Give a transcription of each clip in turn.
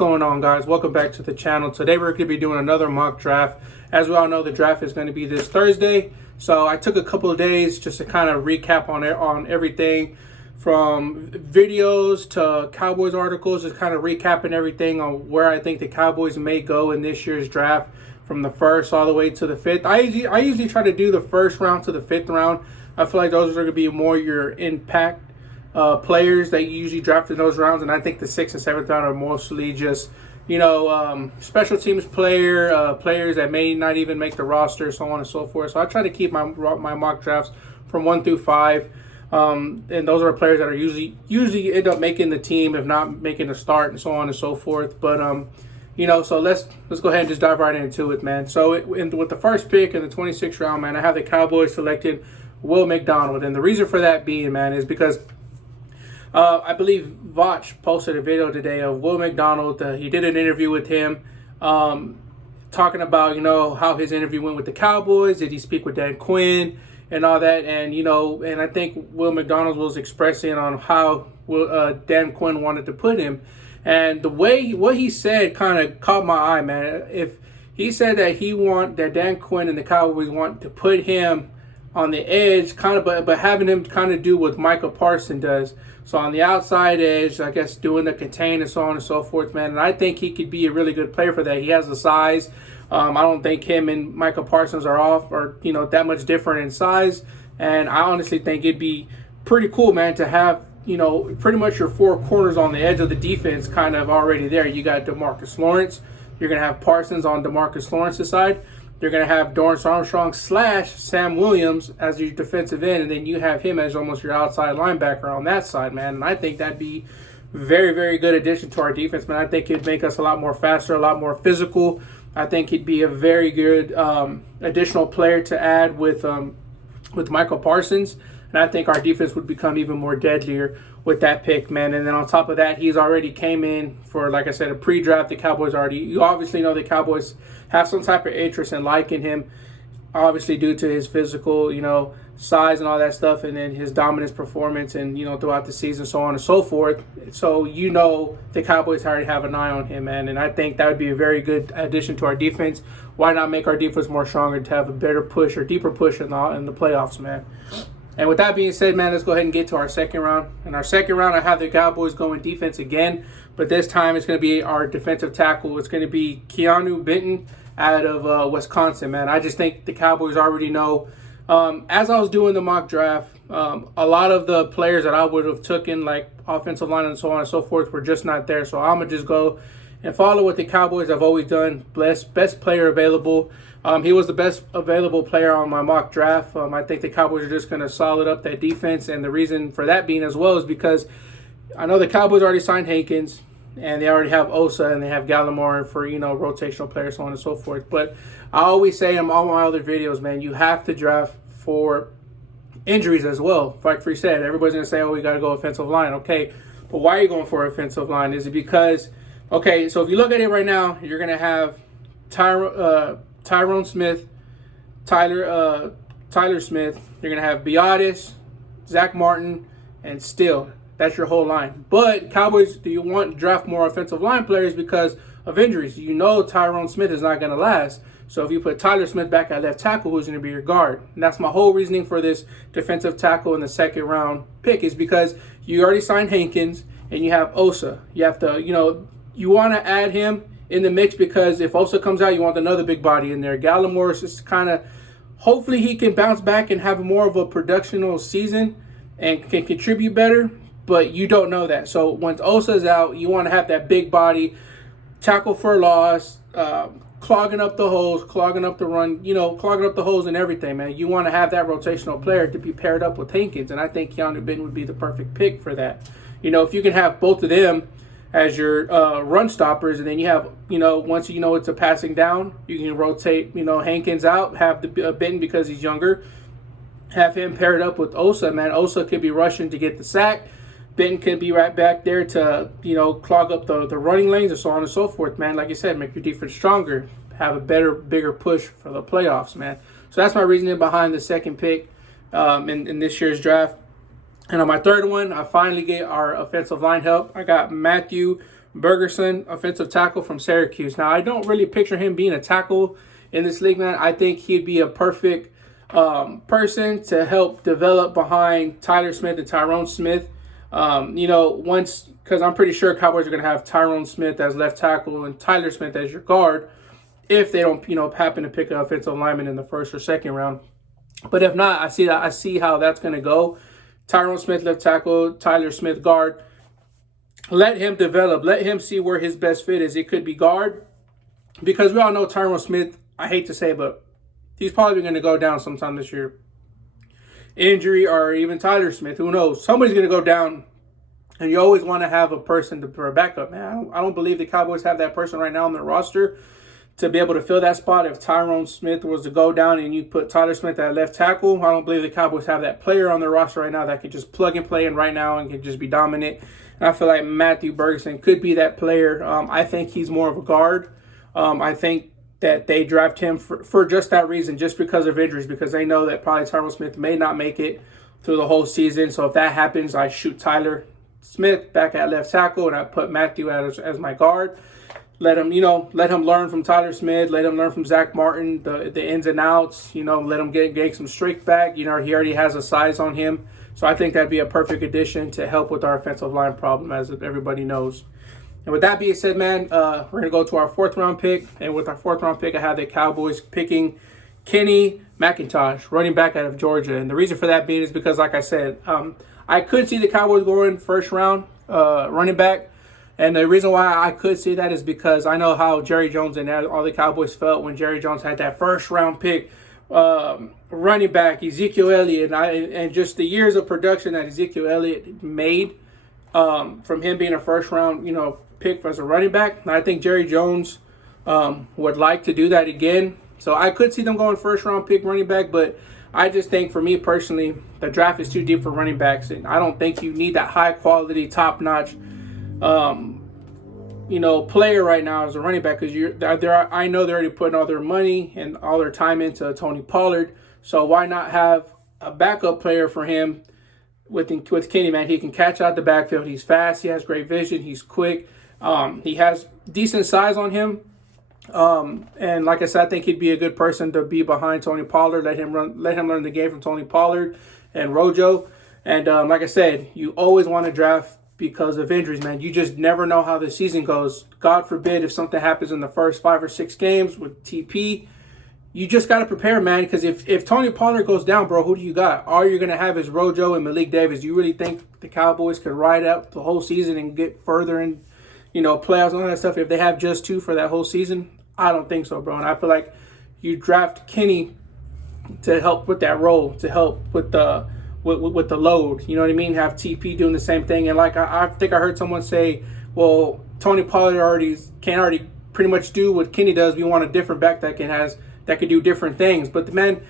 going on, guys? Welcome back to the channel. Today we're going to be doing another mock draft. As we all know, the draft is going to be this Thursday. So I took a couple of days just to kind of recap on everything, from videos to Cowboys articles, just kind of recapping everything on where I think the Cowboys may go in this year's draft, from the first all the way to the fifth. I usually try to do the first round to the fifth round. I feel like those are going to be more your impact players that you usually draft in those rounds, and I think the 6th and 7th round are mostly just, special teams players that may not even make the roster, so on and so forth. So I try to keep my mock drafts from 1 through 5, and those are players that are usually end up making the team, if not making the start, and so on and so forth. But so let's go ahead and just dive right into it, man. So with the first pick in the 26th round, man, I have the Cowboys selected Will McDonald, and the reason for that being, man, is because I believe Vach posted a video today of Will McDonald. He did an interview with him, talking about, how his interview went with the Cowboys. Did he speak with Dan Quinn and all that? And, and I think Will McDonald was expressing on how Dan Quinn wanted to put him. And what he said kind of caught my eye, man. If he said that Dan Quinn and the Cowboys want to put him on the edge, but having him kind of do what Micah Parsons does. So on the outside edge, I guess, doing the contain and so on and so forth, man. And I think he could be a really good player for that. He has the size. I don't think him and Micah Parsons are that much different in size. And I honestly think it'd be pretty cool, man, to have, pretty much your 4 corners on the edge of the defense kind of already there. You got DeMarcus Lawrence. You're going to have Parsons on DeMarcus Lawrence's side. You're going to have Dorrance Armstrong / Sam Williams as your defensive end, and then you have him as almost your outside linebacker on that side, man. And I think that'd be very, very good addition to our defense, man. I think it'd make us a lot more faster, a lot more physical. I think he'd be a very good additional player to add with Michael Parsons. And I think our defense would become even more deadlier with that pick, man. And then on top of that, he's already came in for, like I said, a pre-draft. You obviously know the Cowboys have some type of interest in liking him, obviously due to his physical, size and all that stuff, and then his dominant performance and, throughout the season, so on and so forth. So, the Cowboys already have an eye on him, man. And I think that would be a very good addition to our defense. Why not make our defense more stronger to have a better push or deeper push in the playoffs, man? And with that being said, man, let's go ahead and get to our second round. In our second round, I have the Cowboys going defense again, but this time it's going to be our defensive tackle. It's going to be Keanu Benton out of Wisconsin, man. I just think the Cowboys already know. As I was doing the mock draft, a lot of the players that I would have taken, like offensive line and so on and so forth, were just not there. So I'm going to just go and follow what the Cowboys have always done. Best player available. He was the best available player on my mock draft. I think the Cowboys are just going to solid up that defense. And the reason for that being as well is because I know the Cowboys already signed Hankins, and they already have Osa, and they have Gallimore for, rotational players, so on and so forth. But I always say in all my other videos, man, you have to draft for injuries as well. Like we said, everybody's going to say, oh, we got to go offensive line. Okay, but why are you going for offensive line? Is it because, okay, so if you look at it right now, you're going to have Tyrone Smith, Tyler Smith. You're going to have Biotis, Zach Martin, and Steele. That's your whole line. But Cowboys, do you want to draft more offensive line players because of injuries? Tyrone Smith is not going to last. So if you put Tyler Smith back at left tackle, who's going to be your guard? And that's my whole reasoning for this defensive tackle in the second round pick, is because you already signed Hankins and you have Osa. You have to, you want to add him in the mix because if Osa comes out, you want another big body in there. Gallimore is just kind of, hopefully he can bounce back and have more of a productional season and can contribute better. But you don't know that. So once Osa's out, you want to have that big body, tackle for loss, clogging up the holes, clogging up the run, clogging up the holes and everything, man. You want to have that rotational player to be paired up with Hankins. And I think Keanu Benton would be the perfect pick for that. If you can have both of them as your run stoppers, and then you have, once it's a passing down, you can rotate, Hankins out, have the Benton because he's younger, have him paired up with Osa, man. Osa could be rushing to get the sack. Benton can be right back there to, clog up the running lanes and so on and so forth, man. Like I said, make your defense stronger, have a bigger push for the playoffs, man. So that's my reasoning behind the second pick in this year's draft. And on my third one, I finally get our offensive line help. I got Matthew Bergerson, offensive tackle from Syracuse. Now, I don't really picture him being a tackle in this league, man. I think he'd be a perfect person to help develop behind Tyler Smith and Tyrone Smith. Once, because I'm pretty sure Cowboys are going to have Tyrone Smith as left tackle and Tyler Smith as your guard if they don't, happen to pick an offensive lineman in the first or second round. But if not, I see how that's going to go. Tyrone Smith left tackle, Tyler Smith guard. Let him develop. Let him see where his best fit is. It could be guard, because we all know Tyrone Smith, I hate to say, but he's probably going to go down sometime this year. Injury, or even Tyler Smith, who knows? Somebody's going to go down, and you always want to have a person for a backup, man. I don't believe the Cowboys have that person right now on their roster to be able to fill that spot. If Tyrone Smith was to go down and you put Tyler Smith at left tackle, I don't believe the Cowboys have that player on their roster right now that could just plug and play in right now and can just be dominant. And I feel like Matthew Bergerson could be that player. I think he's more of a guard. I think that they draft him for just that reason, just because of injuries, because they know that probably Tyrone Smith may not make it through the whole season. So if that happens, I shoot Tyler Smith back at left tackle and I put Matthew as my guard. Let him learn from Tyler Smith. Let him learn from Zach Martin, the ins and outs. Let him get some strength back. He already has a size on him. So I think that'd be a perfect addition to help with our offensive line problem, as everybody knows. And with that being said, man, we're going to go to our 4th round pick. And with our 4th round pick, I have the Cowboys picking Kenny McIntosh, running back out of Georgia. And the reason for that being is because, like I said, I could see the Cowboys going first round running back. And the reason why I could see that is because I know how Jerry Jones and all the Cowboys felt when Jerry Jones had that first round pick running back, Ezekiel Elliott, and just the years of production that Ezekiel Elliott made from him being a first round, pick as a running back. And I think Jerry Jones would like to do that again. So I could see them going first round pick running back, but I just think for me personally, the draft is too deep for running backs, and I don't think you need that high quality, top notch player right now as a running back, because I know they're already putting all their money and all their time into Tony Pollard. So why not have a backup player for him with Kenny, man? He can catch out the backfield. He's fast. He has great vision. He's quick. He has decent size on him. And like I said, I think he'd be a good person to be behind Tony Pollard. Let him learn the game from Tony Pollard and Rojo. And like I said, you always want to draft because of injuries, man. You just never know how the season goes. God forbid if something happens in the first 5 or 6 games with TP, you just got to prepare, man, because if Tony Pollard goes down, bro, who do you got? All you're going to have is Rojo and Malik Davis. Do you really think the Cowboys could ride out the whole season and get further in, playoffs and all that stuff if they have just 2 for that whole season? I don't think so, bro. And I feel like you draft Kenny to help with that role, to help with the load, you know what I mean? Have TP doing the same thing. And like I think I heard someone say, well, Tony Pollard can already pretty much do what Kenny does. We want a different back that can do different things. But man,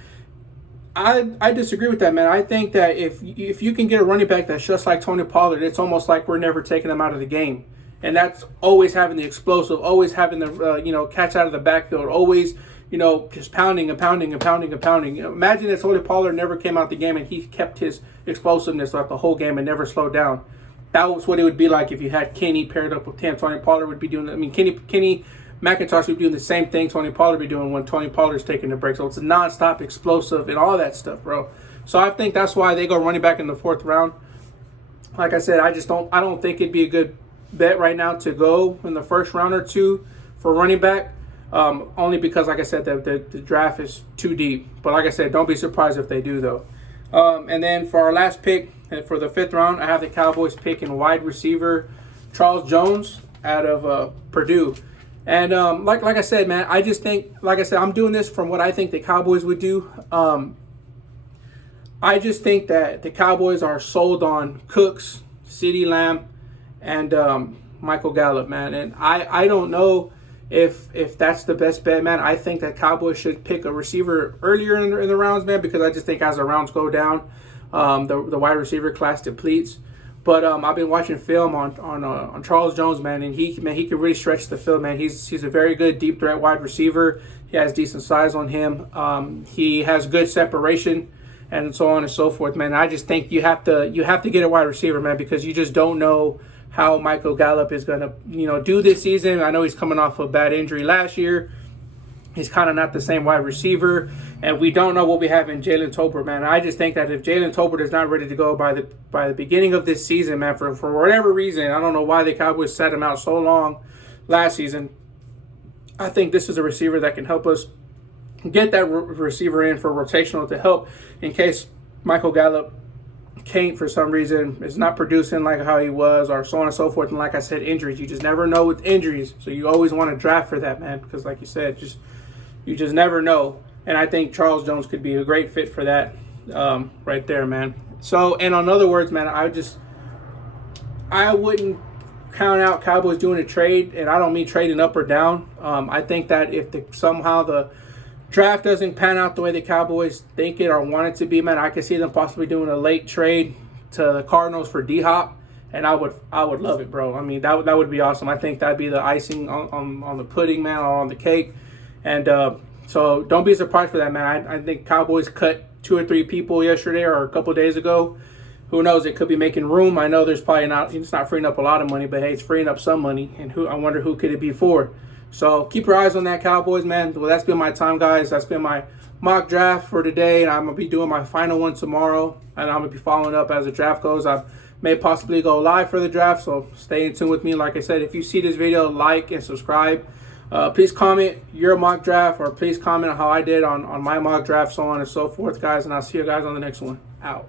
I disagree with that, man. I think that if you can get a running back that's just like Tony Pollard, it's almost like we're never taking him out of the game. And that's always having the explosive, always having the catch out of the backfield, always just pounding and pounding and pounding and pounding. Imagine if Tony Pollard never came out the game and he kept his explosiveness throughout the whole game and never slowed down. That was what it would be like if you had Kenny paired up with him. Tony Pollard would be doing. Kenny McIntosh would be doing the same thing Tony Pollard would be doing when Tony Pollard's taking the break. So it's a nonstop explosive and all that stuff, bro. So I think that's why they go running back in the 4th round. Like I said, I don't think it'd be a good bet right now to go in the first round or 2 for running back. Only because, like I said, the draft is too deep. But like I said, don't be surprised if they do, though. And then for our last pick, for the 5th round, I have the Cowboys picking wide receiver Charles Jones out of Purdue. And like I said, man, I just think, like I said, I'm doing this from what I think the Cowboys would do. I just think that the Cowboys are sold on Cooks, CeeDee Lamb, and Michael Gallup, man. And I don't know if that's the best bet, man. I think that Cowboys should pick a receiver earlier in the rounds, man, because I just think as the rounds go down, the wide receiver class depletes. But I've been watching film on Charles Jones, man, and he can really stretch the field, man. He's a very good deep threat wide receiver. He has decent size on him. He has good separation, and so on and so forth, man. I just think you have to get a wide receiver, man, because you just don't know how Michael Gallup is going to, do this season. I know he's coming off a bad injury last year. He's kind of not the same wide receiver, and we don't know what we have in Jalen Tolbert, man. I just think that if Jalen Tolbert is not ready to go by the beginning of this season, man, for whatever reason, I don't know why the Cowboys set him out so long last season. I think this is a receiver that can help us get that receiver in for rotational to help in case Michael Gallup can't, for some reason, is not producing like how he was, or so on and so forth. And like I said, injuries. You just never know with injuries, so you always want to draft for that, man, because like you said, you just never know. And I think Charles Jones could be a great fit for that right there, man. So, and in other words, man, I wouldn't count out Cowboys doing a trade, and I don't mean trading up or down. I think that if somehow the draft doesn't pan out the way the Cowboys think it or want it to be, man, I could see them possibly doing a late trade to the Cardinals for D-Hop, and I would love it, bro. I mean, that would be awesome. I think that'd be the icing on the pudding, man, or on the cake. And so don't be surprised for that, man. I think Cowboys cut 2 or 3 people yesterday or a couple of days ago. Who knows? It could be making room. I know there's probably it's not freeing up a lot of money, but hey, it's freeing up some money. And I wonder who could it be for. So keep your eyes on that, Cowboys, man. Well, that's been my time, guys. That's been my mock draft for today, and I'm going to be doing my final one tomorrow, and I'm going to be following up as the draft goes. I may possibly go live for the draft, so stay in tune with me. Like I said, if you see this video, like and subscribe. Please comment your mock draft, or please comment on how I did on my mock draft, so on and so forth, guys, and I'll see you guys on the next one. Out.